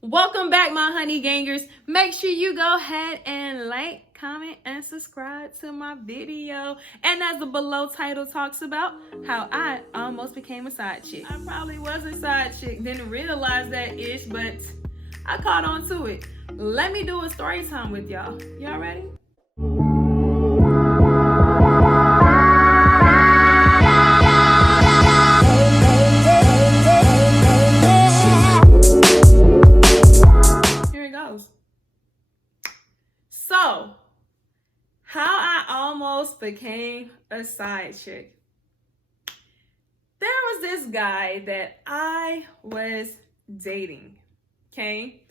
Welcome back, my honey gangers. Make sure you go ahead and like, comment, and subscribe to my video. And as the below title talks about, how I almost became a side chick. I probably was a side chick, didn't realize that ish, but I caught on to it. Let me do a story time with y'all. Y'all ready? Here it goes. So, how I almost became a side chick. There was this guy that I was dating, okay?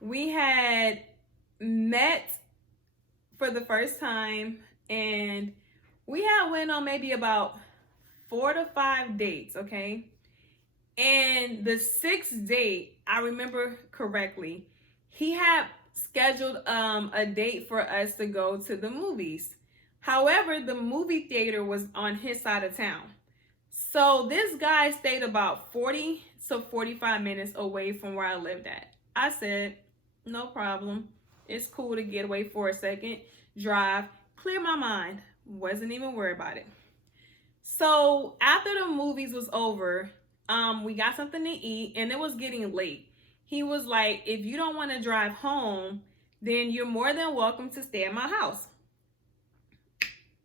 We had met for the first time and we had went on maybe about 4 to 5 dates, okay? And the 6th date, I remember correctly, he had scheduled a date for us to go to the movies. However, the movie theater was on his side of town. So this guy stayed about 40 to 45 minutes away from where I lived at. I said, no problem. It's cool to get away for a second, drive, clear my mind. Wasn't even worried about it. So after the movies was over, we got something to eat and it was getting late. He was like, if you don't want to drive home, then you're more than welcome to stay at my house.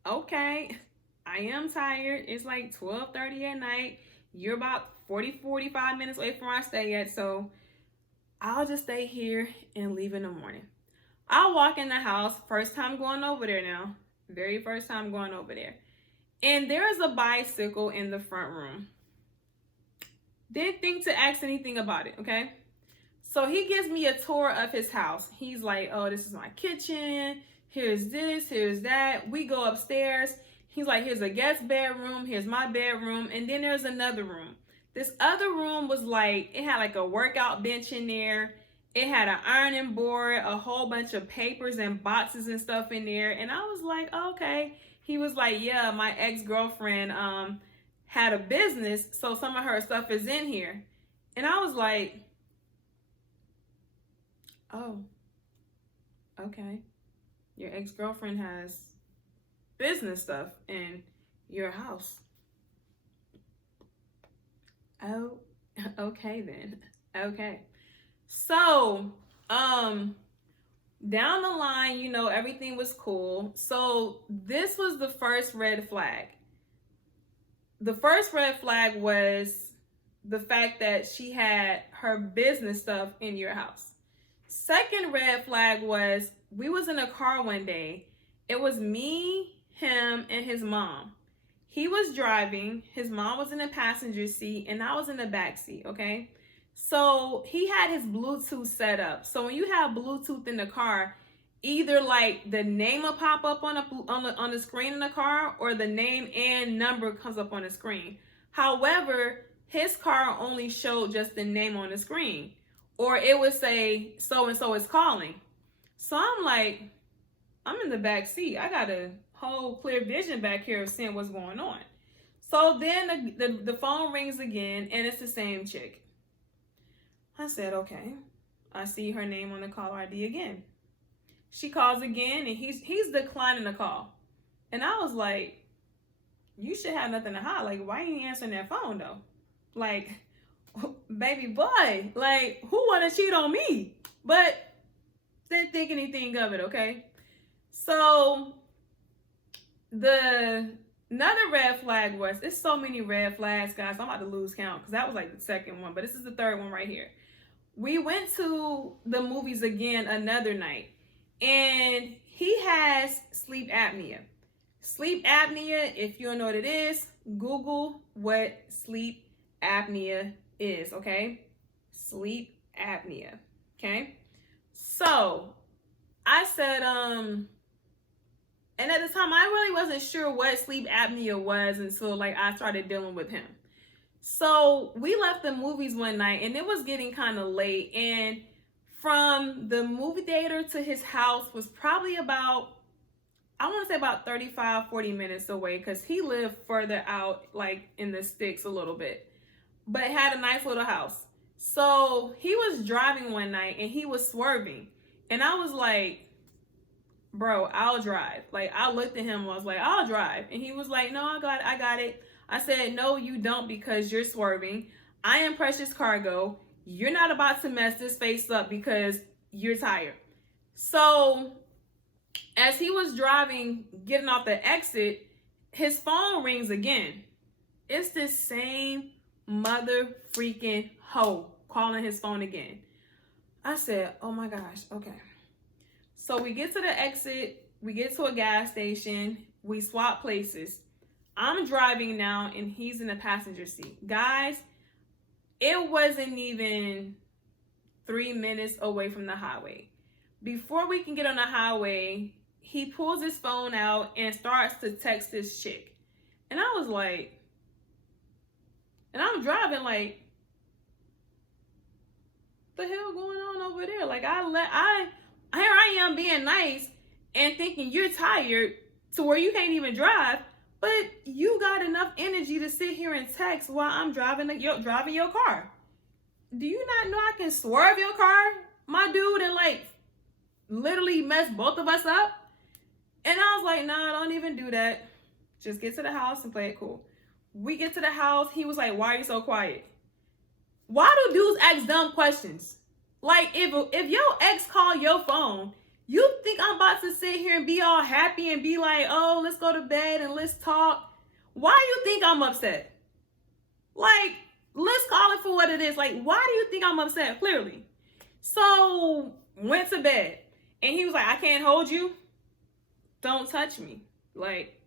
Okay, I am tired. It's like 12:30 at night. You're about 45 minutes away from where I stay at, so I'll just stay here and leave in the morning. I'll walk in the house, first time going over there now. Very first time going over there. And there's a bicycle in the front room. Didn't think to ask anything about it, okay? So he gives me a tour of his house. He's like, oh, this is my kitchen. Here's this, here's that. We go upstairs. He's like, here's a guest bedroom. Here's my bedroom. And then there's another room. This other room was like, it had like a workout bench in there. It had an ironing board, a whole bunch of papers and boxes and stuff in there. And I was like, oh, okay. He was like, yeah, my ex-girlfriend had a business, so some of her stuff is in here. And I was like, oh, okay. Your ex-girlfriend has business stuff in your house. Oh, okay then. Okay. So, down the line, you know, everything was cool. So this was the first red flag. The first red flag was the fact that she had her business stuff in your house. Second red flag was we was in a car one day. It was me, him, and his mom. He was driving, his mom was in the passenger seat, and I was in the back seat, okay? So he had his Bluetooth set up. So when you have Bluetooth in the car, either like the name will pop up on the screen in the car, or the name and number comes up on the screen. However, his car only showed just the name on the screen, or it would say so and so is calling. So I'm like, I'm in the back seat. I got a whole clear vision back here of seeing what's going on. So then the phone rings again, and it's the same chick. I said, okay. I see her name on the caller ID again. She calls again, and he's declining the call. And I was like, you should have nothing to hide. Like, why ain't you answering that phone, though? Like, baby boy, like, who want to cheat on me? But didn't think anything of it, okay? So, another red flag was, it's so many red flags, guys. I'm about to lose count because that was like the second one, but this is the third one right here. We went to the movies again another night, and he has sleep apnea. Sleep apnea, if you don't know what it is, Google what sleep apnea is, okay? Sleep apnea, okay? So I said, and at the time I really wasn't sure what sleep apnea was until like I started dealing with him. So we left the movies one night, and it was getting kind of late, and from the movie theater to his house was probably about, I want to say about 35-40 minutes away, because he lived further out like in the sticks a little bit, but it had a nice little house. So he was driving one night and he was swerving. And I was like, bro, I'll drive. Like, I looked at him and was like, I'll drive. And he was like, no, I got it. I said, no, you don't, because you're swerving. I am Precious Cargo. You're not about to mess this face up because you're tired. So as he was driving, getting off the exit, his phone rings again. It's the same mother freaking hoe calling his phone again. I said, oh my gosh, okay. So we get to the exit, we get to a gas station, we swap places. I'm driving now and he's in the passenger seat. Guys, it wasn't even 3 minutes away from the highway. Before we can get on the highway, he pulls his phone out and starts to text this chick. And I was like, and I'm driving like, the hell going on over there? Like, here I am being nice and thinking you're tired to where you can't even drive, but you got enough energy to sit here and text while I'm driving your car. Do you not know I can swerve your car, my dude, and like literally mess both of us up? And I was like, nah, don't even do that. Just get to the house and play it cool. We get to the house. He was like, why are you so quiet? Why do dudes ask dumb questions? Like, if your ex call your phone, you think I'm about to sit here and be all happy and be like, oh, let's go to bed and let's talk? Why do you think I'm upset? Like, let's call it for what it is. Like, why do you think I'm upset? Clearly. So, went to bed. And he was like, I can't hold you. Don't touch me. Like,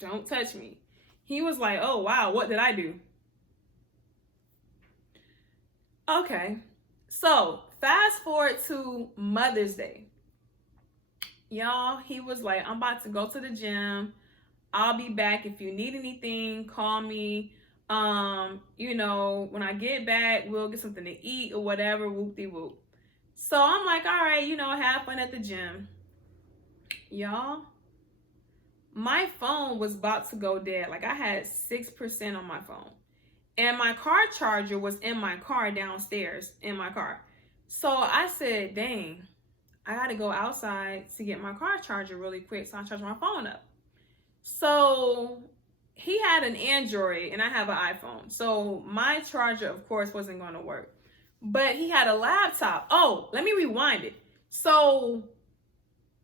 don't touch me. He was like, oh, wow, what did I do? Okay. So, fast forward to Mother's Day. Y'all, he was like, I'm about to go to the gym. I'll be back. If you need anything, call me. When I get back, we'll get something to eat or whatever, whoop-de-whoop. So I'm like, all right, have fun at the gym. Y'all, my phone was about to go dead. Like, I had 6% on my phone. And my car charger was in my car downstairs in my car. So I said, dang, I got to go outside to get my car charger really quick so I charge my phone up. So he had an Android and I have an iPhone. So my charger, of course, wasn't going to work. But he had a laptop. Oh, let me rewind it. So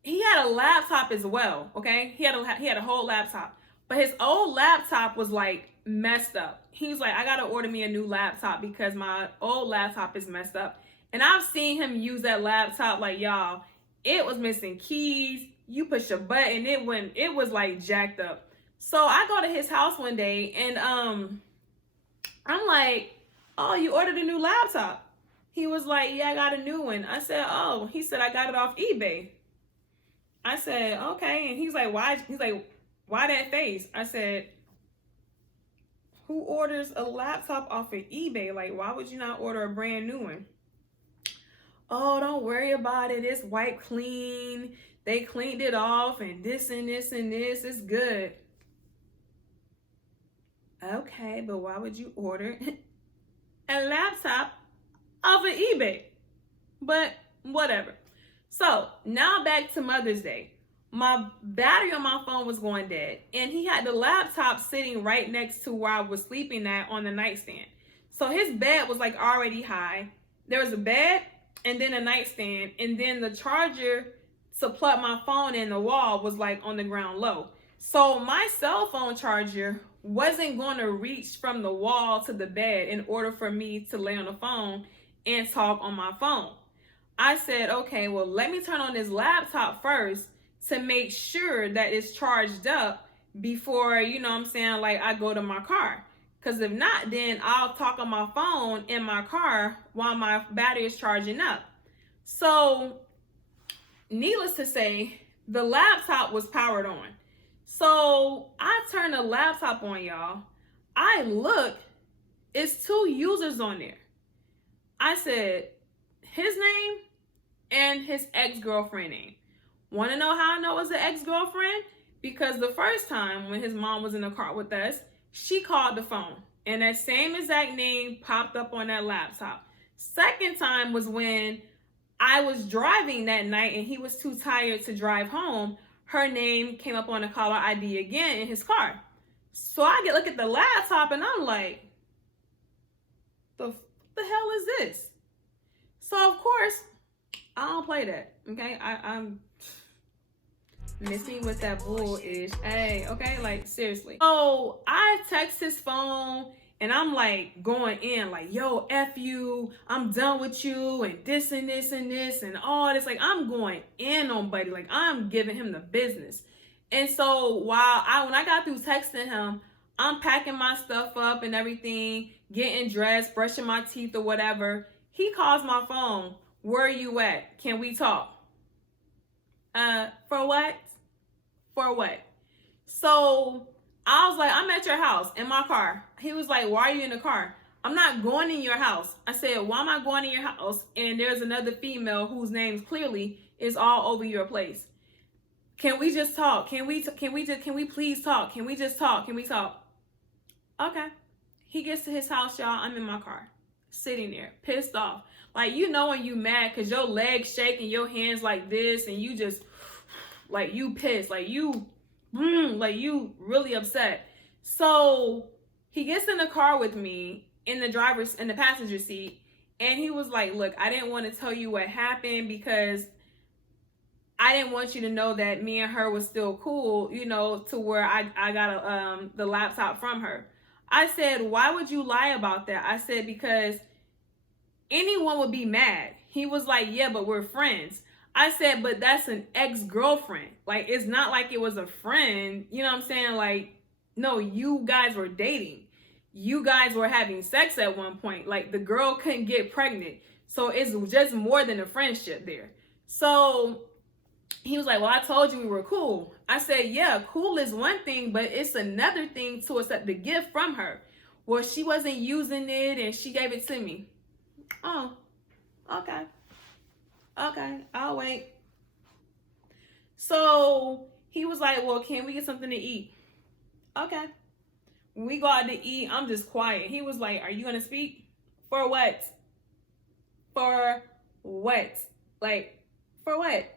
he had a laptop as well, okay? He had a whole laptop. But his old laptop was like messed up. He was like, I gotta order me a new laptop because my old laptop is messed up. And I've seen him use that laptop, like, y'all, it was missing keys. You push a button, it was like jacked up. So I go to his house one day and I'm like, oh, you ordered a new laptop? He was like, yeah, I got a new one. I said, oh, he said, I got it off eBay. I said, okay. And he's like, why? He's like, why that face? I said, who orders a laptop off of eBay? Like, why would you not order a brand new one? Oh, don't worry about it. It's wiped clean. They cleaned it off and this and this and this. It's good. Okay, but why would you order a laptop off of eBay? But whatever. So now back to Mother's Day. My battery on my phone was going dead and he had the laptop sitting right next to where I was sleeping at on the nightstand. So his bed was like already high. There was a bed and then a nightstand, and then the charger to plug my phone in the wall was like on the ground low. So my cell phone charger wasn't going to reach from the wall to the bed in order for me to lay on the phone and talk on my phone. I said, okay, well, let me turn on this laptop first to make sure that it's charged up before, like I go to my car. Because if not, then I'll talk on my phone in my car while my battery is charging up. So needless to say, the laptop was powered on. So I turned the laptop on, y'all. I look, it's 2 users on there. I said, his name and his ex-girlfriend name. Want to know how I know it was an ex-girlfriend? Because the first time when his mom was in the car with us, she called the phone and that same exact name popped up on that laptop. Second time was when I was driving that night and he was too tired to drive home. Her name came up on the caller ID again in his car. So I look at the laptop and I'm like, the hell is this? So of course, I don't play that. Okay, I'm missing with that bull-ish. Hey, okay, like seriously. So I text his phone and I'm like going in like, yo, F you, I'm done with you, and this and this and this and all this. Like I'm going in on Buddy. Like I'm giving him the business. And so when I got through texting him, I'm packing my stuff up and everything, getting dressed, brushing my teeth or whatever. He calls my phone. Where are you at? Can we talk? For what? For what? So I was like, I'm at your house in my car. He was like, why are you in the car? I'm not going in your house. I said, why am I going in your house? And there's another female whose name clearly is all over your place. Can we just talk? Can we please talk? Can we just talk? Can we talk? Okay. He gets to his house, y'all. I'm in my car, sitting there, pissed off. Like, you know when you mad because your legs shaking, your hands like this, and you just, like, you pissed. Like, you really upset. So he gets in the car with me in the passenger seat, and he was like, look, I didn't want to tell you what happened because I didn't want you to know that me and her was still cool, you know, to where I got the laptop from her. I said, why would you lie about that? I said, because anyone would be mad. He was like, yeah, but we're friends. I said, but that's an ex-girlfriend. Like, it's not like it was a friend. You know what I'm saying? Like, no, you guys were dating. You guys were having sex at one point. Like, the girl couldn't get pregnant. So it's just more than a friendship there. So he was like, well, I told you we were cool. I said, yeah, cool is one thing, but it's another thing to accept the gift from her. Well, she wasn't using it and she gave it to me. Oh, okay. Okay, I'll wait. So he was like, well, can we get something to eat? Okay. When we go out to eat, I'm just quiet. He was like, are you going to speak? For what? For what? Like, for what?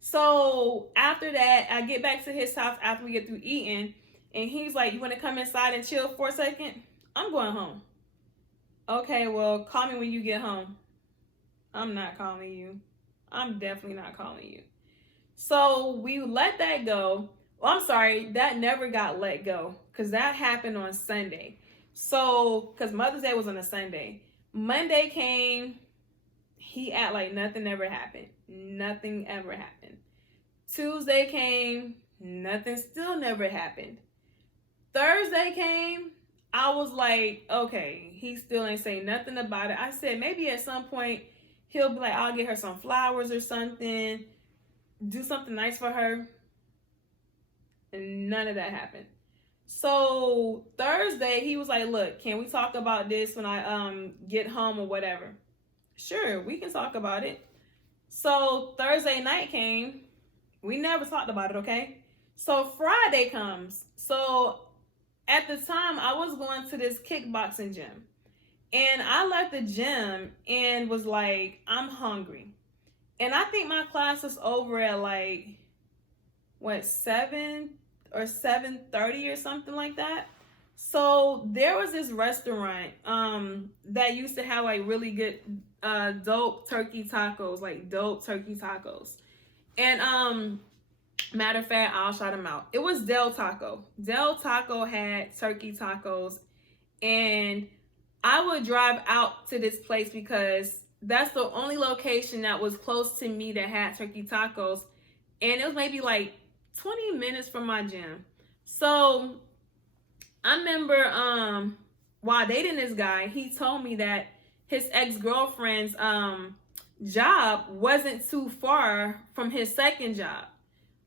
So after that, I get back to his house after we get through eating. And he's like, you want to come inside and chill for a second? I'm going home. Okay, well, call me when you get home. I'm not calling you. I'm definitely not calling you. So we let that go. Well, I'm sorry, that never got let go because that happened on Sunday. So, because Mother's Day was on a Sunday. Monday came, he act like nothing ever happened. Nothing ever happened. Tuesday came, nothing still never happened. Thursday came, I was like, okay, he still ain't saying nothing about it. I said, maybe at some point, he'll be like, I'll get her some flowers or something, do something nice for her. And none of that happened. So Thursday, he was like, look, can we talk about this when I get home or whatever? Sure, we can talk about it. So Thursday night came. We never talked about it, okay? So Friday comes. So at the time, I was going to this kickboxing gym. And I left the gym and was like, I'm hungry. And I think my class was over at like, 7 or 7:30 or something like that. So there was this restaurant that used to have like really good dope turkey tacos, And matter of fact, I'll shout them out. It was Del Taco. Del Taco had turkey tacos, and I would drive out to this place because that's the only location that was close to me that had turkey tacos, and it was maybe like 20 minutes from my gym. So I remember while dating this guy, he told me that his ex-girlfriend's job wasn't too far from his second job.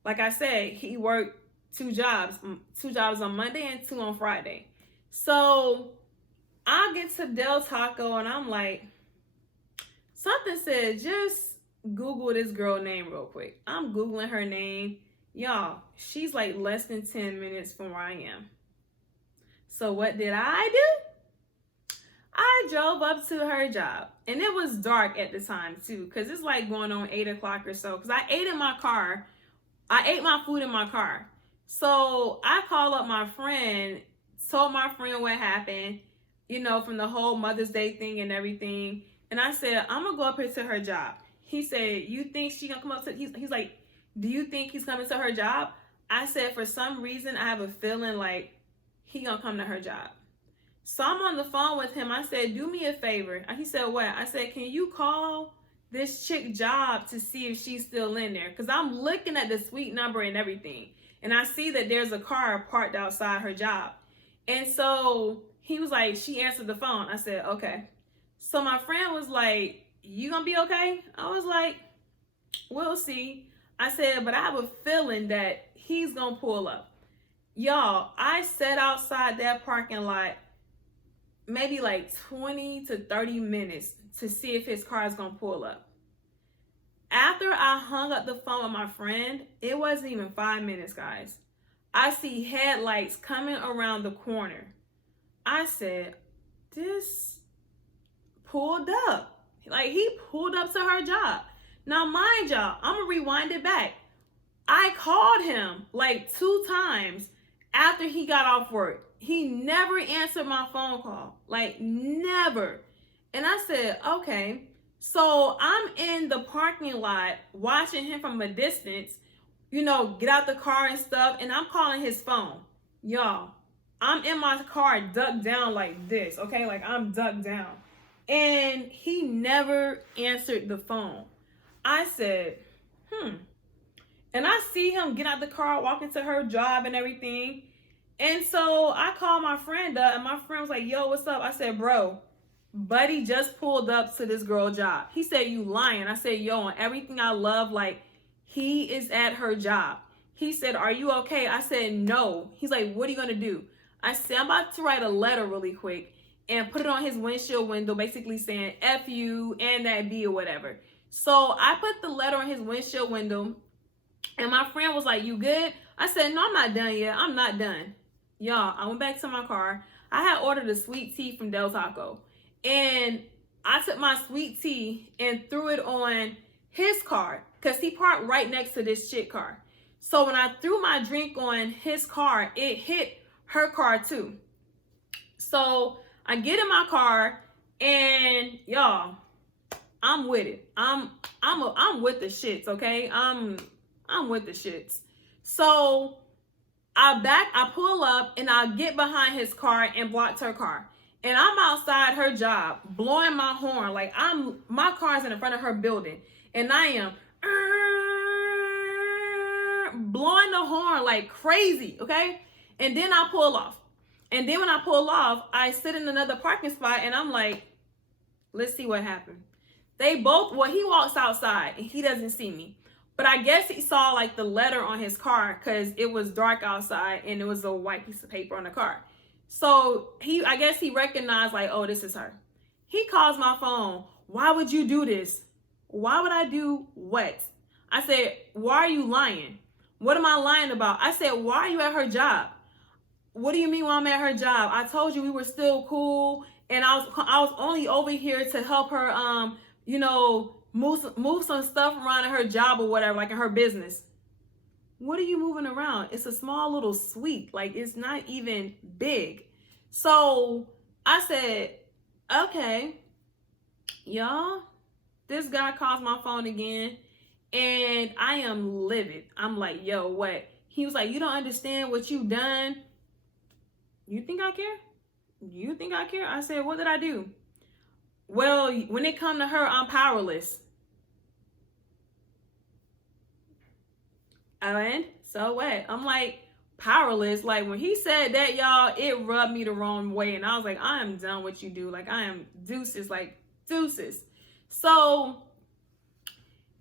Like I said, he worked two jobs on Monday and 2 on Friday. So I get to Del Taco and I'm like, something said, just Google this girl name real quick. I'm Googling her name. Y'all, she's like less than 10 minutes from where I am. So what did I do? I drove up to her job, and it was dark at the time too, because it's like going on 8 o'clock or so. Because I ate in my car. I ate my food in my car. So I called up my friend, told my friend what happened, you know, from the whole Mother's Day thing and everything. And I said, I'm gonna go up here to her job. He said, you think she gonna come up to, he's like, do you think he's coming to her job? I said, for some reason, I have a feeling like he gonna come to her job. So I'm on the phone with him. I said, do me a favor. He said, what? I said, can you call this chick job to see if she's still in there? Because I'm looking at the suite number and everything. And I see that there's a car parked outside her job. And so he was like, she answered the phone. I said, okay. So my friend was like, you gonna be okay? I was like, we'll see. I said, but I have a feeling that he's gonna pull up. Y'all, I sat outside that parking lot maybe like 20 to 30 minutes to see if his car is gonna pull up. After I hung up the phone with my friend, it wasn't even 5 minutes, guys. I see headlights coming around the corner. I said, this pulled up. Like, he pulled up to her job. Now, mind y'all, I'm gonna rewind it back. I called him like 2 times after he got off work. He never answered my phone call, like never. And I said, okay. So I'm in the parking lot watching him from a distance, you know, get out the car and stuff. And I'm calling his phone. Y'all, I'm in my car ducked down like this, okay? Like I'm ducked down. And he never answered the phone. I said, And I see him get out the car, walk into her job and everything. And so I called my friend up, and my friend was like, yo, what's up? I said, bro, buddy just pulled up to this girl job. He said, you lying. I said, yo, on everything I love, like, he is at her job. He said, are you okay? I said, no. He's like, what are you going to do? I said, I'm about to write a letter really quick and put it on his windshield window, basically saying, F you and that B or whatever. So I put the letter on his windshield window, and my friend was like, you good? I said, no, I'm not done yet. I'm not done. Y'all, I went back to my car. I had ordered a sweet tea from Del Taco. And I took my sweet tea and threw it on his car because he parked right next to this chick car. So when I threw my drink on his car, it hit her car too. So I get in my car and y'all, I'm with it. I'm with the shits, okay? I'm with the shits. So I pull up and I get behind his car and blocked her car. And I'm outside her job, blowing my horn. Like my car's in the front of her building. And I am blowing the horn like crazy, okay? And then I pull off. And then when I pull off, I sit in another parking spot and I'm like, let's see what happened. He walks outside and he doesn't see me. But I guess he saw like the letter on his car because it was dark outside and it was a white piece of paper on the car. So I guess he recognized like, oh, this is her. He calls my phone. Why would you do this? Why would I do what? I said, why are you lying? What am I lying about? I said, why are you at her job? What do you mean why I'm at her job? I told you we were still cool. And I was only over here to help her, move some stuff around in her job or whatever, like in her business. What are you moving around? It's a small little suite. Like, it's not even big. So I said, okay, y'all, this guy calls my phone again and I am livid. I'm like, yo, what? He was like, you don't understand what you've done. You think I care? You think I care? I said, what did I do? Well, when it come to her, I'm powerless. And so what? I'm like, powerless. Like, when he said that, y'all, it rubbed me the wrong way. And I was like, I am done what you do. Like, I am deuces, like deuces. So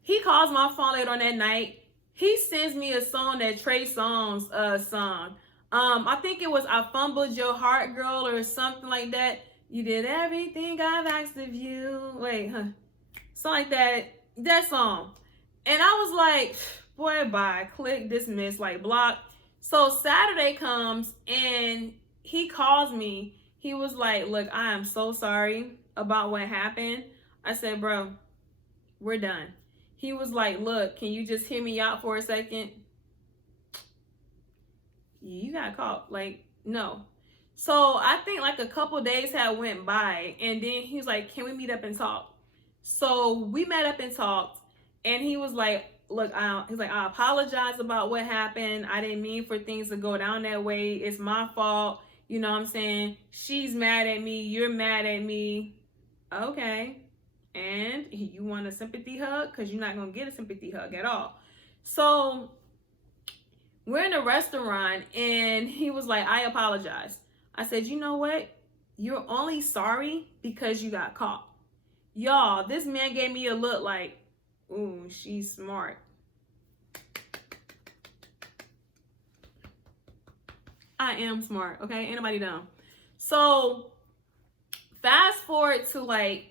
he calls my phone later on that night. He sends me a song that Trey Songz song. I think it was I Fumbled Your Heart, Girl, or something like that. You did everything I've asked of you. Wait, something like that song. And I was like, boy, bye. Click, dismiss, like block. So Saturday comes and he calls me. He was like, look, I am so sorry about what happened. I said, bro, we're done. He was like, look, can you just hear me out for a second? You got caught. Like, no. So I think like a couple days had went by, and then he was like, can we meet up and talk? So we met up and talked, and he was like, look, he's like, I apologize about what happened. I didn't mean for things to go down that way. It's my fault. You know what I'm saying? She's mad at me. You're mad at me. Okay. And you want a sympathy hug? Because you're not going to get a sympathy hug at all. So we're in a restaurant, and he was like, I apologize. I said, you know what? You're only sorry because you got caught. Y'all, this man gave me a look like, ooh, she's smart. I am smart, okay? Ain't nobody dumb. So fast forward to like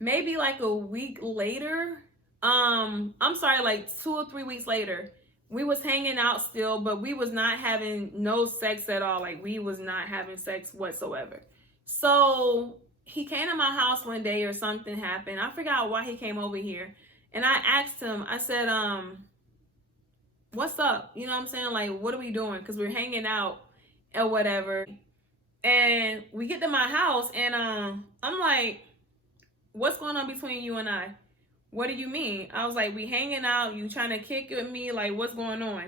maybe like a week later. I'm sorry, like 2 or 3 weeks later, we was hanging out still, but we was not having no sex at all. Like, we was not having sex whatsoever. So he came to my house one day, or something happened. I forgot why he came over here. And I asked him, I said, what's up? You know what I'm saying? Like, what are we doing? Because we're hanging out or whatever. And we get to my house, and I'm like, what's going on between you and I? What do you mean? I was like, we hanging out. You trying to kick it with me? Like, what's going on?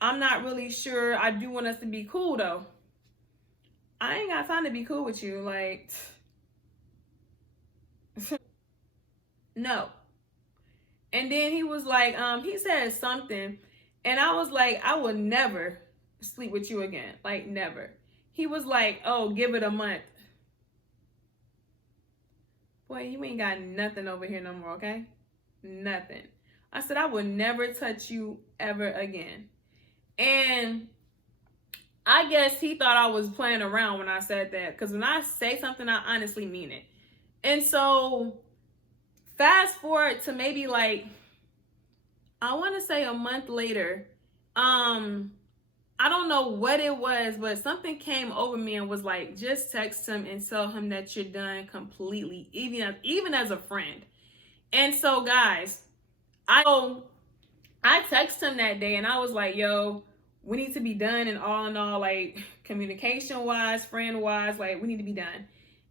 I'm not really sure. I do want us to be cool, though. I ain't got time to be cool with you. Like, no. And then he was like, he said something, and I was like, I will never sleep with you again. Like, never. He was like, oh, give it a month. Boy, you ain't got nothing over here no more, okay? Nothing. I said, I will never touch you ever again. And I guess he thought I was playing around when I said that. Because when I say something, I honestly mean it. And so, fast forward to maybe like, I want to say a month later. I don't know what it was, but something came over me and was like, just text him and tell him that you're done completely, even as a friend. And so, guys, I texted him that day, and I was like, yo, we need to be done, and all, like, communication-wise, friend-wise, like, we need to be done.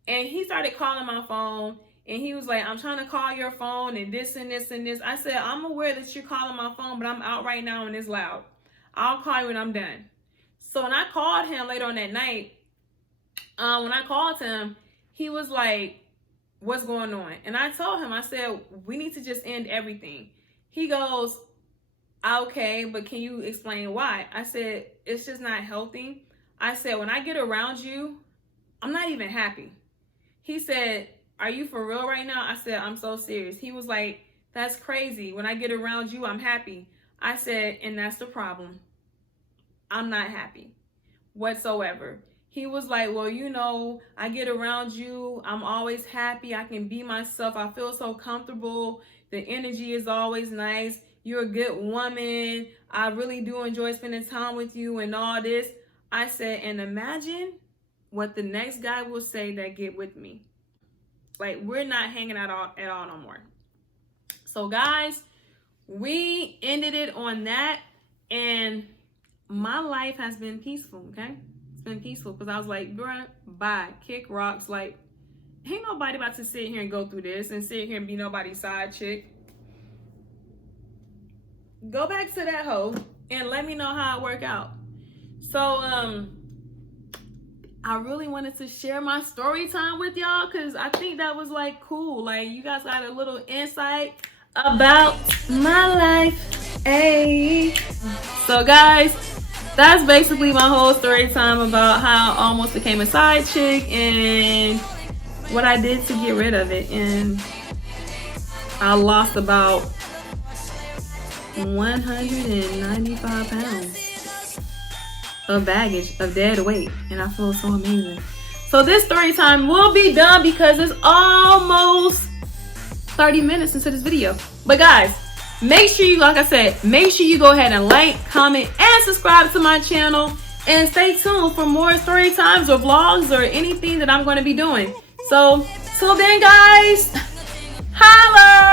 And he started calling my phone, and he was like, I'm trying to call your phone, and this and this and this. I said, I'm aware that you're calling my phone, but I'm out right now, and it's loud. I'll call you when I'm done. So when I called him later on that night, when I called him, he was like, what's going on? And I told him, I said, we need to just end everything. He goes, okay, but can you explain why? I said, it's just not healthy. I said, when I get around you, I'm not even happy. He said, are you for real right now? I said, I'm so serious. He was like, that's crazy. When I get around you, I'm happy. I said, and that's the problem. I'm not happy whatsoever. He was like, well, you know, I get around you. I'm always happy. I can be myself. I feel so comfortable. The energy is always nice. You're a good woman. I really do enjoy spending time with you and all this. I said, and imagine what the next guy will say that get with me. Like, we're not hanging out at all no more. So, guys, we ended it on that, and my life has been peaceful, okay? It's been peaceful, because I was like, bruh, bye, kick rocks. Like, ain't nobody about to sit here and go through this and sit here and be nobody's side chick. Go back to that hoe and let me know how it worked out. So, I really wanted to share my story time with y'all, because I think that was, like, cool. Like, you guys got a little insight about my life. Hey. So, guys, that's basically my whole story time about how I almost became a side chick and what I did to get rid of it. And I lost about 195 pounds of baggage, of dead weight, and I feel so amazing. So this story time will be done because it's almost 30 minutes into this video. But guys, make sure you, like I said, make sure you go ahead and like, comment, and subscribe to my channel. And stay tuned for more story times or vlogs or anything that I'm going to be doing. So, till then, guys, holla!